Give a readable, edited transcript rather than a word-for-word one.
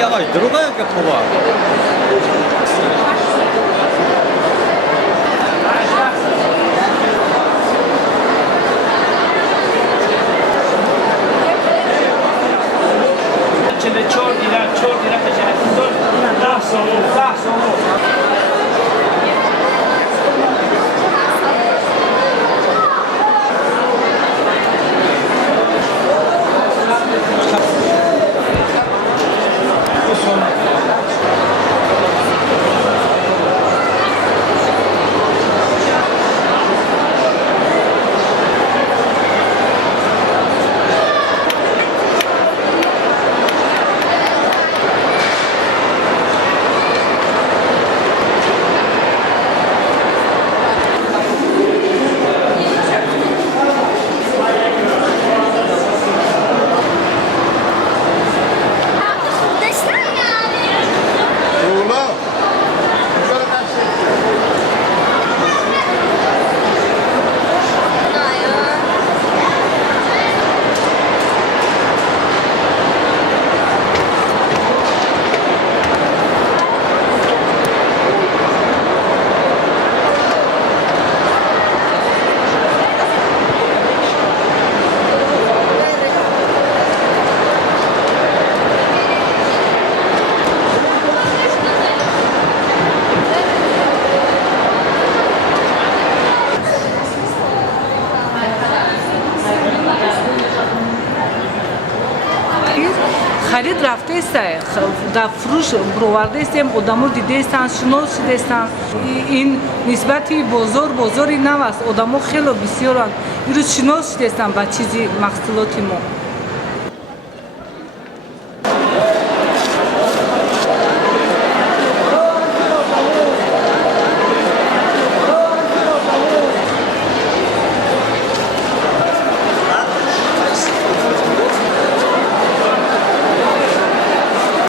Yavaş droga jak baba. içinde çok iler peşinde. Daha sonra. خرید رفته است در فروش برآورده استیم آدمو دیده استن شناس شده استن این نسبتی بازاری نو است آدمو خیلی بسیارن این رو شناس شده استن با چیزی محصولات ما